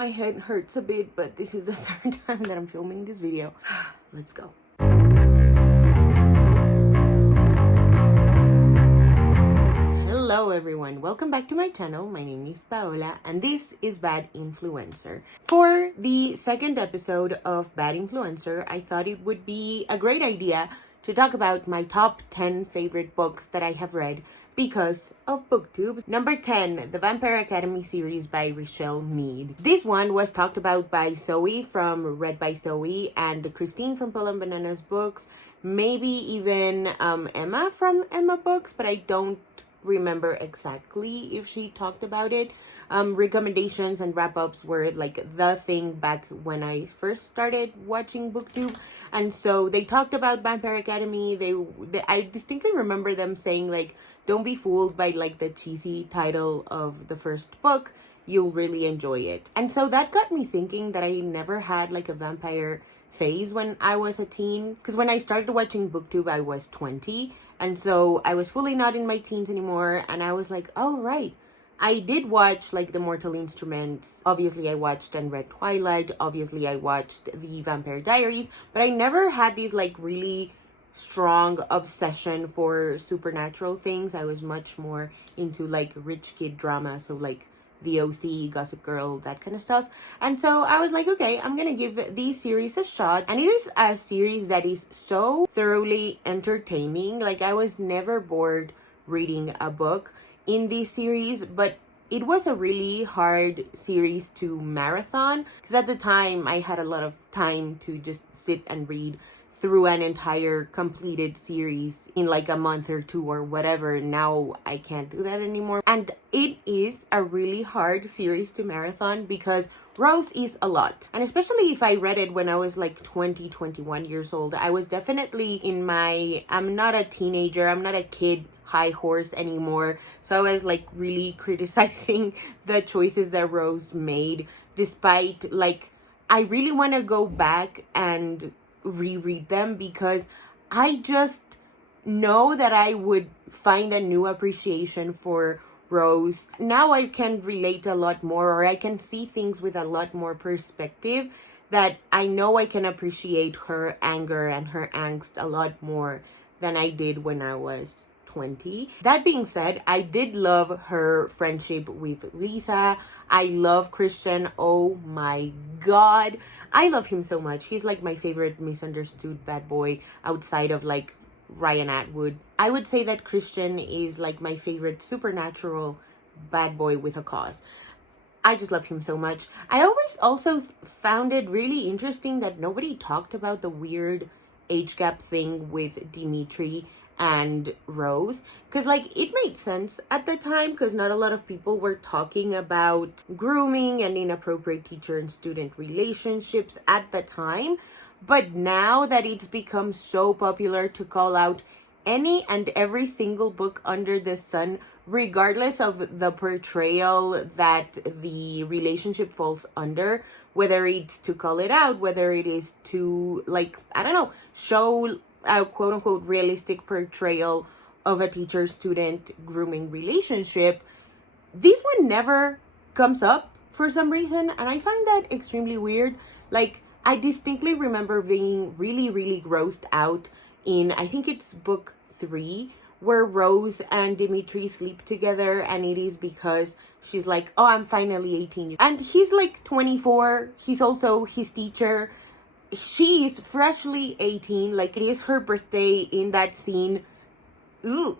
My head hurts a bit, but this is the third time that I'm filming this video. Let's go. Hello everyone, welcome back to my channel. My name is Paola and this is Bad Influencer. For the second episode of Bad Influencer, I thought it would be a great idea to talk about my top 10 favorite books that I have read because of booktube. Number 10, The Vampire Academy series by Richelle Mead. This one was talked about by Zoe from Read by Zoe and Christine from Paul and Bananas Books, maybe even Emma from Emma Books, but I don't remember exactly if she talked about it. Recommendations and wrap-ups were like the thing back when I first started watching booktube, and so they talked about Vampire Academy. I distinctly remember them saying like, don't be fooled by like the cheesy title of the first book, you'll really enjoy it. And so that got me thinking that I never had like a vampire phase when I was a teen, because when I started watching booktube I was 20, and so I was fully not in my teens anymore, and I was like, oh right, I did watch like The Mortal Instruments. Obviously I watched and read Twilight. Obviously I watched The Vampire Diaries, but I never had these like really strong obsession for supernatural things. I was much more into like rich kid drama, so like The OC, Gossip Girl, that kind of stuff. And so I was like, okay, I'm gonna give these series a shot. And it is a series that is so thoroughly entertaining. Like I was never bored reading a book in this series, but it was a really hard series to marathon because at the time I had a lot of time to just sit and read through an entire completed series in like a month or two or whatever. Now I can't do that anymore. And it is a really hard series to marathon because Rose is a lot. And especially if I read it when I was like 20, 21 years old, I was definitely in my, I'm not a teenager, I'm not a kid high horse anymore. So I was like really criticizing the choices that Rose made, despite like, I really want to go back and reread them because I just know that I would find a new appreciation for Rose. Now I can relate a lot more, or I can see things with a lot more perspective, that I know I can appreciate her anger and her angst a lot more than I did when I was 20. That being said, I did love her friendship with Lisa. I love Christian. Oh my god, I love him so much. He's like my favorite misunderstood bad boy outside of like Ryan Atwood. I would say that Christian is like my favorite supernatural bad boy with a cause. I just love him so much. I always also found it really interesting that nobody talked about the weird age gap thing with Dimitri and Rose, because like it made sense at the time because not a lot of people were talking about grooming and inappropriate teacher and student relationships at the time. But now that it's become so popular to call out any and every single book under the sun, regardless of the portrayal that the relationship falls under, whether it's to call it out, whether it is to like, I don't know, show a quote-unquote realistic portrayal of a teacher-student grooming relationship, this one never comes up for some reason, and I find that extremely weird. Like, I distinctly remember being really, really grossed out in, I think it's book 3, where Rose and Dimitri sleep together, and it is because she's like, oh, I'm finally 18. And he's like 24, he's also his teacher. She is freshly 18, like it is her birthday in that scene. Ooh.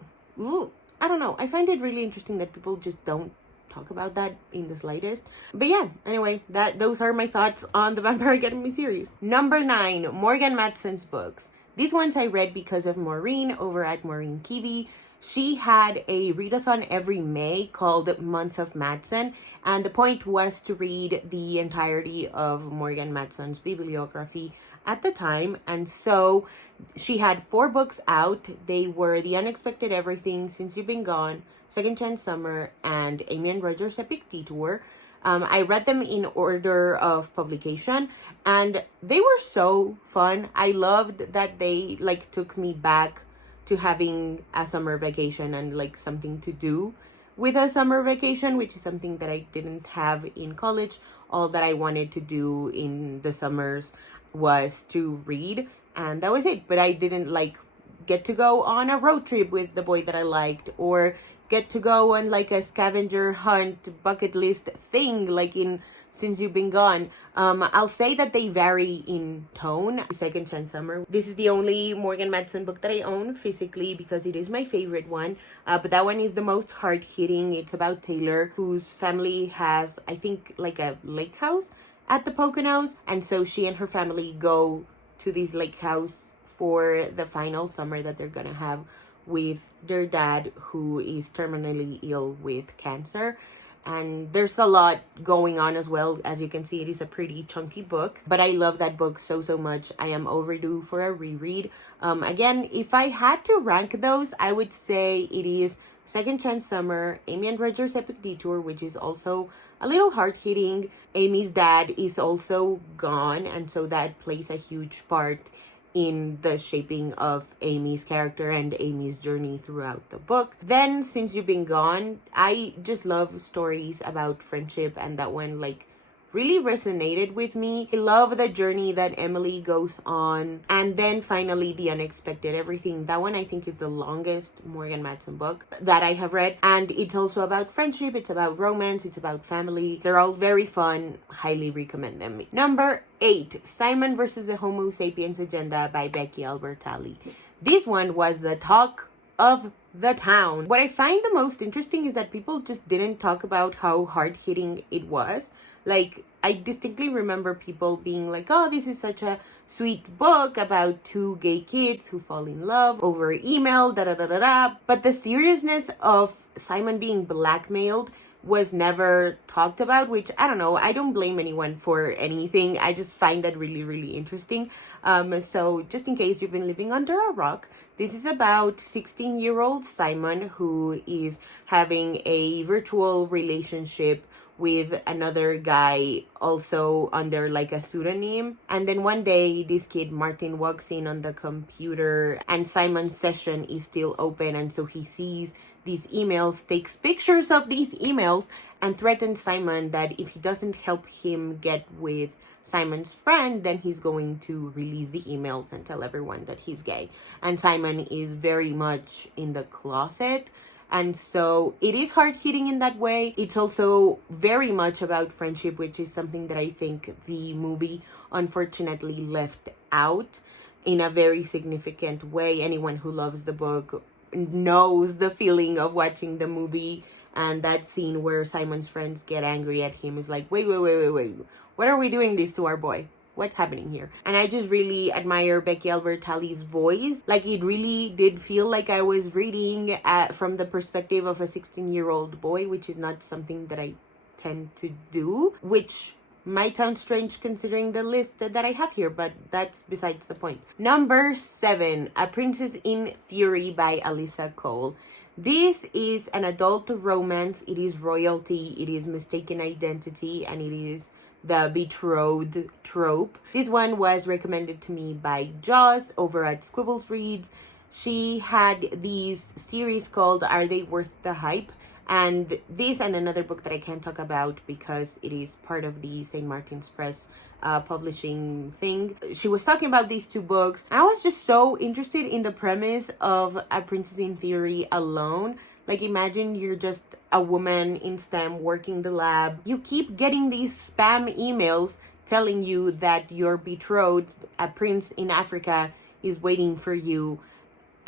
I don't know. I find it really interesting that people just don't talk about that in the slightest. But yeah, anyway, those are my thoughts on the Vampire Academy series. Number 9, Morgan Madson's books. These ones I read because of Maureen over at Maureen TV. She had a readathon every May called Month of Madson, and the point was to read the entirety of Morgan Madson's bibliography at the time. And so she had 4 books out. They were The Unexpected Everything, Since You've Been Gone, Second Chance Summer, and Amy and Roger's Epic Detour. I read them in order of publication, and they were so fun. I loved that they like took me back to having a summer vacation and like something to do with a summer vacation, which is something that I didn't have in college. all that I wanted to do in the summers was to read, and that was it. But I didn't like get to go on a road trip with the boy that I liked, or get to go on like a scavenger hunt bucket list thing like in Since You've Been Gone. I'll say that they vary in tone. Second Chance Summer, this is the only Morgan Madson book that I own physically because it is my favorite one, but that one is the most hard-hitting. It's about Taylor, whose family has, I think, like a lake house at the Poconos, and so she and her family go to this lake house for the final summer that they're gonna have with their dad, who is terminally ill with cancer. And there's a lot going on as well. As you can see, it is a pretty chunky book, but I love that book so much. I am overdue for a reread. Again, if I had to rank those, I would say it is Second Chance Summer, Amy and Roger's Epic Detour, which is also a little hard-hitting. Amy's dad is also gone, and so that plays a huge part in the shaping of Amy's character and Amy's journey throughout the book. Then Since You've Been Gone, I just love stories about friendship, and that one like really resonated with me. I love the journey that Emily goes on, and then finally The Unexpected Everything. That one I think is the longest Morgan Madson book that I have read, and it's also about friendship, it's about romance, it's about family. They're all very fun. Highly recommend them. Number 8, Simon versus the Homo Sapiens Agenda by Becky Albertali. This one was the talk of the town. What I find the most interesting is that people just didn't talk about how hard-hitting it was. Like, I distinctly remember people being like, oh, this is such a sweet book about two gay kids who fall in love over email, da-da-da-da-da. But the seriousness of Simon being blackmailed was never talked about, which, I don't know, I don't blame anyone for anything. I just find that really, really interesting. So just in case you've been living under a rock, this is about 16-year-old Simon, who is having a virtual relationship with another guy also under like a pseudonym. And then one day this kid Martin walks in on the computer and Simon's session is still open, and so he sees these emails, takes pictures of these emails, and threatens Simon that if he doesn't help him get with Simon's friend, then he's going to release the emails and tell everyone that he's gay. And Simon is very much in the closet. And so it is hard-hitting in that way. It's also very much about friendship, which is something that I think the movie unfortunately left out in a very significant way. Anyone who loves the book knows the feeling of watching the movie, and that scene where Simon's friends get angry at him is like, wait. What are we doing this to our boy? What's happening here? And I just really admire Becky Albertali's voice. Like, it really did feel like I was reading from the perspective of a 16-year-old boy, which is not something that I tend to do, which might sound strange considering the list that I have here, but that's besides the point. Number 7, A Princess in Theory by Alyssa Cole. This is an adult romance. It is royalty, it is mistaken identity, and it is the betrothed trope. This one was recommended to me by Joss over at Squibbles Reads. She had these series called Are They Worth the Hype? And this and another book that I can't talk about because it is part of the St. Martin's Press publishing thing. She was talking about these two books. I was just so interested in the premise of A Princess in Theory alone. Like, imagine you're just a woman in STEM working the lab. You keep getting these spam emails telling you that your betrothed, a prince in Africa, is waiting for you.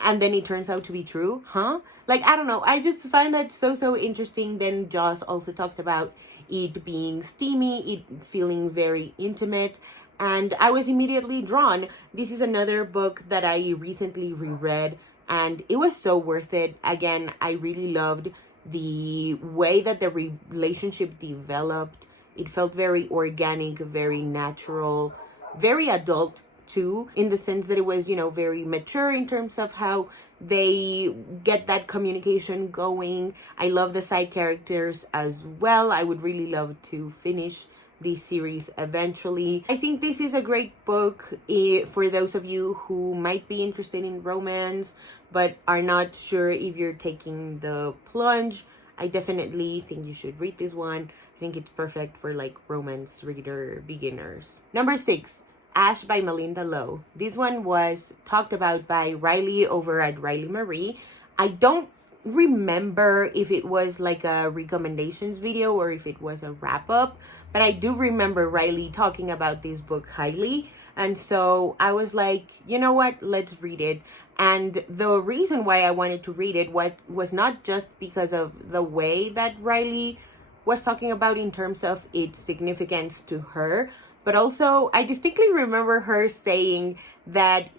And then it turns out to be true, huh? Like, I don't know. I just find that so interesting. Then Joss also talked about it being steamy, it feeling very intimate. And I was immediately drawn. This is another book that I recently reread, and it was so worth it. Again, I really loved the way that the relationship developed. It felt very organic, very natural, very adult too, in the sense that it was, you know, very mature in terms of how they get that communication going. I love the side characters as well. I would really love to finish this series eventually. I think this is a great book for those of you who might be interested in romance but are not sure if you're taking the plunge. I definitely think you should read this one. I think it's perfect for like romance reader beginners. Number 6, Ash by Melinda Low. This one was talked about by Riley over at Riley Marie. I don't remember if it was like a recommendations video or if it was a wrap up, but I do remember Riley talking about this book highly. And so I was like, you know what, let's read it. And the reason why I wanted to read it was not just because of the way that Riley was talking about in terms of its significance to her, but also I distinctly remember her saying that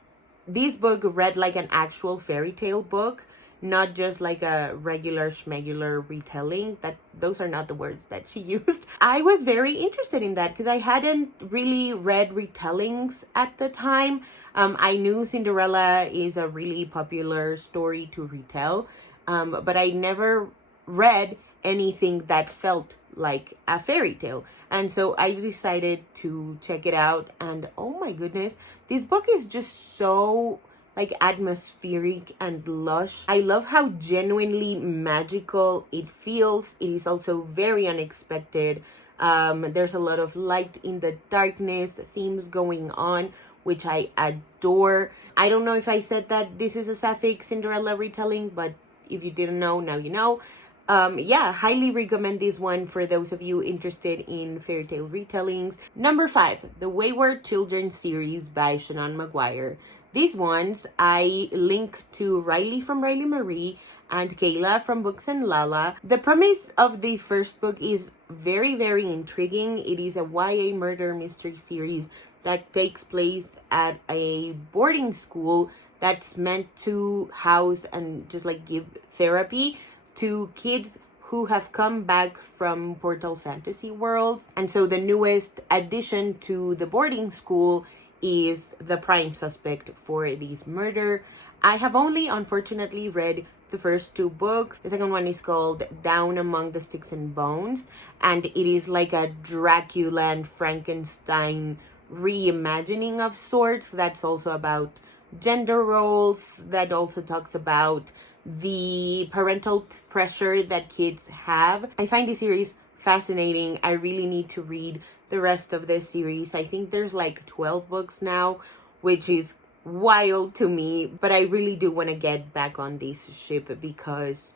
this book read like an actual fairy tale book, not just like a regular schmegular retelling. That those are not the words that she used. I was very interested in that because I hadn't really read retellings at the time. I knew Cinderella is a really popular story to retell, but I never read anything that felt like a fairy tale. And so I decided to check it out, and oh my goodness, this book is just so like atmospheric and lush. I love how genuinely magical it feels. It is also very unexpected. There's a lot of light in the darkness themes going on, which I adore. I don't know if I said that this is a sapphic Cinderella retelling, but if you didn't know, now you know. Highly recommend this one for those of you interested in fairy tale retellings. Number 5, the Wayward Children series by Shannon Maguire. These ones I link to Riley from Riley Marie and Kayla from Books and Lala. The premise of the first book is very, very intriguing. It is a YA murder mystery series that takes place at a boarding school that's meant to house and just like give therapy to kids who have come back from Portal Fantasy Worlds. And so the newest addition to the boarding school is the prime suspect for this murder. I have only unfortunately read the first 2 books. The second one is called Down Among the Sticks and Bones, and it is like a Dracula and Frankenstein reimagining of sorts. That's also about gender roles. That also talks about the parental pressure that kids have. I find this series fascinating. I really need to read the rest of the series. I think there's like 12 books now, which is wild to me, but I really do want to get back on this ship because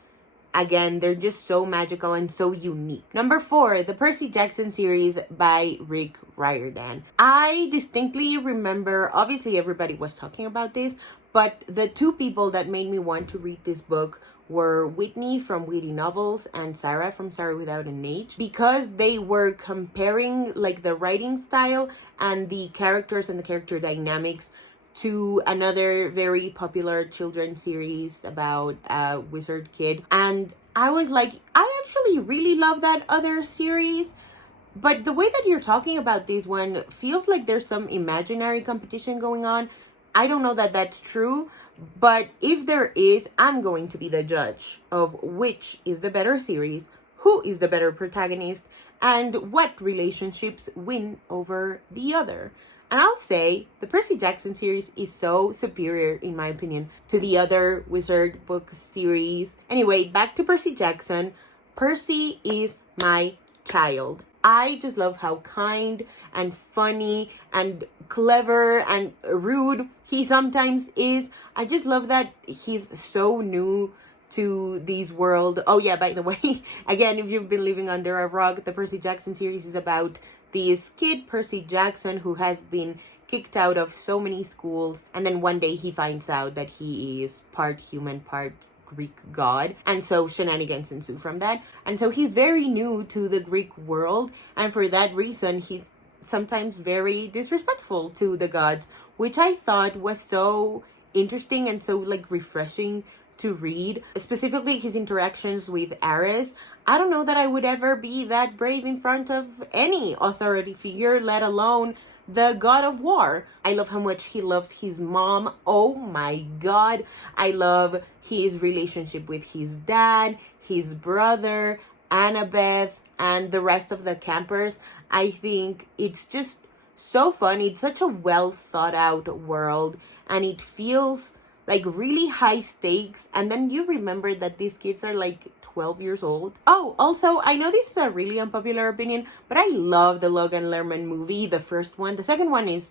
again, they're just so magical and so unique. Number 4, the Percy Jackson series by Ryeran. I distinctly remember, obviously everybody was talking about this, but the 2 people that made me want to read this book were Whitney from Witty Novels and Sarah from Sarah Without an H, because they were comparing like the writing style and the characters and the character dynamics to another very popular children's series about a wizard kid. And I was like, I actually really love that other series, but the way that you're talking about this one feels like there's some imaginary competition going on. I don't know that that's true, but if there is, I'm going to be the judge of which is the better series, who is the better protagonist, and what relationships win over the other. And I'll say the Percy Jackson series is so superior, in my opinion, to the other wizard book series. Anyway, back to Percy Jackson. Percy is my child. I just love how kind and funny and clever and rude he sometimes is. I just love that he's so new to this world. Oh yeah, by the way, again, if you've been living under a rock, the Percy Jackson series is about this kid, Percy Jackson, who has been kicked out of so many schools, and then one day he finds out that he is part human, part Greek god, and so shenanigans ensue from that. And so he's very new to the Greek world, and for that reason he's sometimes very disrespectful to the gods, which I thought was so interesting and so like refreshing to read, specifically his interactions with Ares. I don't know that I would ever be that brave in front of any authority figure, let alone the god of war. I love how much he loves his mom. Oh my god. I love his relationship with his dad, his brother, Annabeth, and the rest of the campers. I think it's just so fun. It's such a well thought out world, and it feels like really high stakes, and then you remember that these kids are like 12 years old. Oh, also, I know this is a really unpopular opinion, but I love the Logan Lerman movie, the first one. The second one is,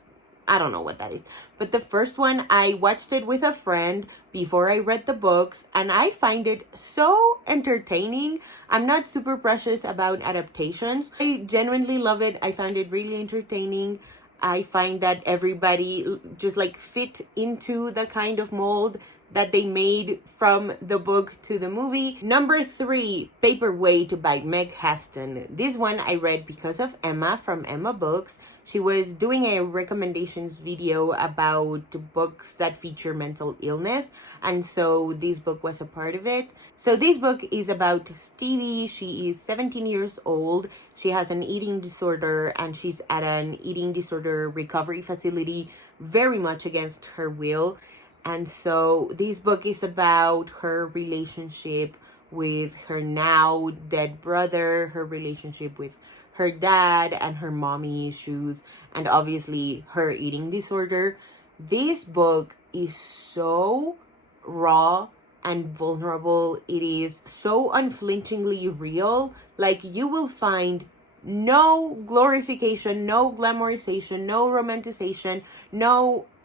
I don't know what that is. But the first one, I watched it with a friend before I read the books, and I find it so entertaining. I'm not super precious about adaptations. I genuinely love it. I find it really entertaining. I find that everybody just like fit into the kind of mold that they made from the book to the movie. Number 3, Paperweight by Meg Haston. This one I read because of Emma from Emma Books. She was doing a recommendations video about books that feature mental illness, and so this book was a part of it. So this book is about Stevie. She is 17 years old. She has an eating disorder, and she's at an eating disorder recovery facility very much against her will. And so this book is about her relationship with her now dead brother, her relationship with her dad and her mommy issues, and obviously her eating disorder. This book is so raw and vulnerable. It is so unflinchingly real. Like, you will find no glorification, no glamorization, no romanticization,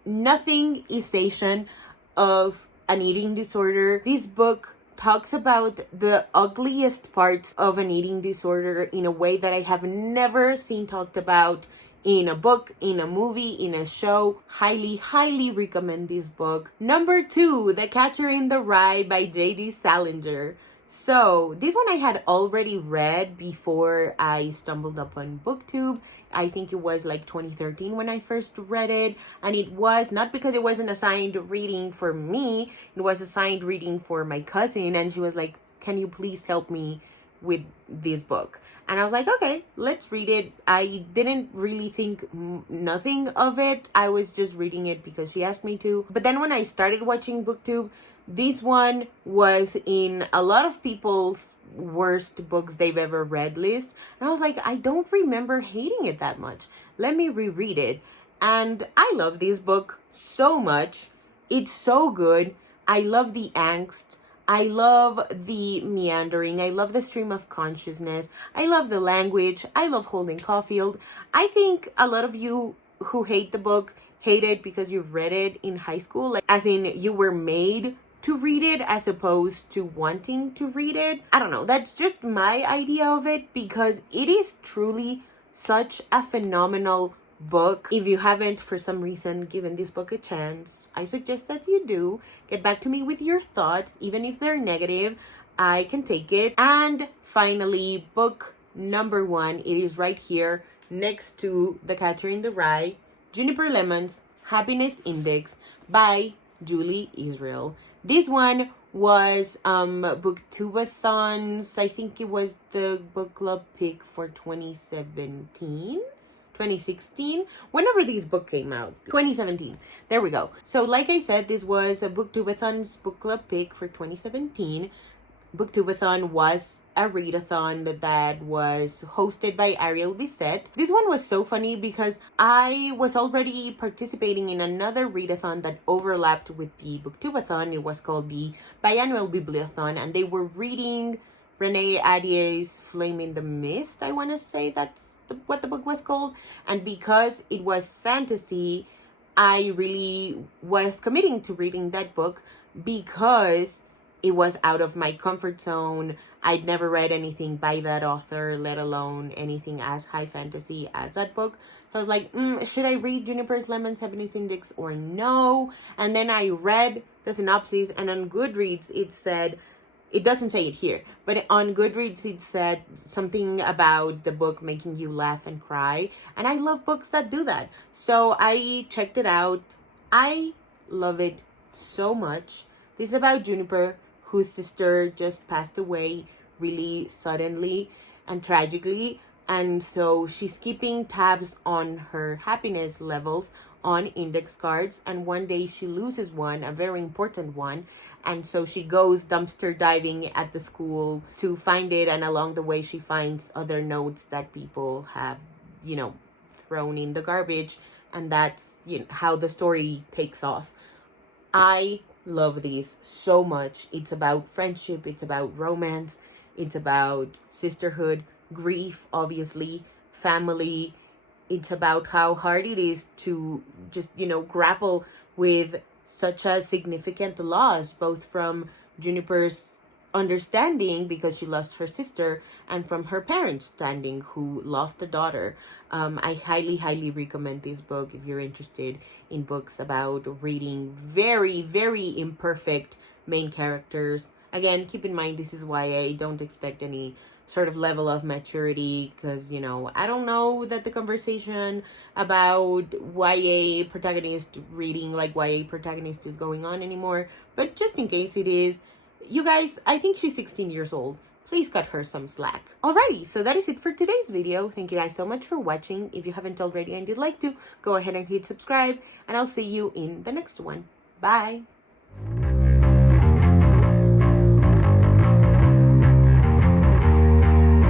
nothingization of an eating disorder. This book talks about the ugliest parts of an eating disorder in a way that I have never seen talked about in a book, in a movie, in a show. Highly, highly recommend this book. Number 2, The Catcher in the Rye by J.D. Salinger. So, this one I had already read before I stumbled upon BookTube. I think it was like 2013 when I first read it. And it was not because it was an assigned reading for me. It was assigned reading for my cousin. And she was like, can you please help me with this book? And I was like, okay, let's read it. I didn't really think nothing of it. I was just reading it because she asked me to. But then when I started watching BookTube, this one was in a lot of people's worst books they've ever read list. And I was like, I don't remember hating it that much. Let me reread it. And I love this book so much. It's so good. I love the angst. I love the meandering. I love the stream of consciousness. I love the language. I love Holden Caulfield. I think a lot of you who hate the book hate it because you read it in high school. Like, as in, you were made to read it as opposed to wanting to read it. I don't know. That's just my idea of it, because it is truly such a phenomenal book. If you haven't, for some reason, given this book a chance, I suggest that you do. Get back to me with your thoughts. Even if they're negative, I can take it. And finally, book number 1. It is right here next to The Catcher in the Rye, Juniper Lemon's Happiness Index by Julie Israel. This one was Booktubeathon's, I think it was the book club pick for 2016, whenever this book came out. 2017. There we go. So like I said, this was a Booktubeathon's book club pick for 2017. Booktubeathon was a readathon that was hosted by Ariel Bissett. This one was so funny because I was already participating in another readathon that overlapped with the Booktubeathon. It was called the Biannual Bibliothon, and they were reading Renee Addier's Flame in the Mist. I want to say that's what the book was called. And because it was fantasy, I really was committing to reading that book because it was out of my comfort zone. I'd never read anything by that author, let alone anything as high fantasy as that book. So I was like, should I read Juniper's Lemon's Happiness Index or no? And then I read the synopsis, and on Goodreads it said, it doesn't say it here, but on Goodreads it said something about the book making you laugh and cry. And I love books that do that. So I checked it out. I love it so much. This is about Juniper, whose sister just passed away really suddenly and tragically. And so she's keeping tabs on her happiness levels on index cards. And one day she loses one, a very important one. And so she goes dumpster diving at the school to find it. And along the way, she finds other notes that people have, thrown in the garbage. And that's, how the story takes off. I love this so much. It's about friendship, it's about romance, it's about sisterhood, grief, obviously, family. It's about how hard it is to just, grapple with such a significant loss, both from Juniper's understanding because she lost her sister and from her parents' standing who lost a daughter. I highly recommend this book if you're interested in books about reading very, very imperfect main characters. Again, keep in mind, this is YA. Don't expect any sort of level of maturity because, I don't know that the conversation about YA protagonist reading like YA protagonist is going on anymore. But just in case it is, you guys, I think she's 16 years old. Please cut her some slack. Alrighty, so that is it for today's video. Thank you guys so much for watching. If you haven't already and you'd like to, go ahead and hit subscribe, and I'll see you in the next one. Bye!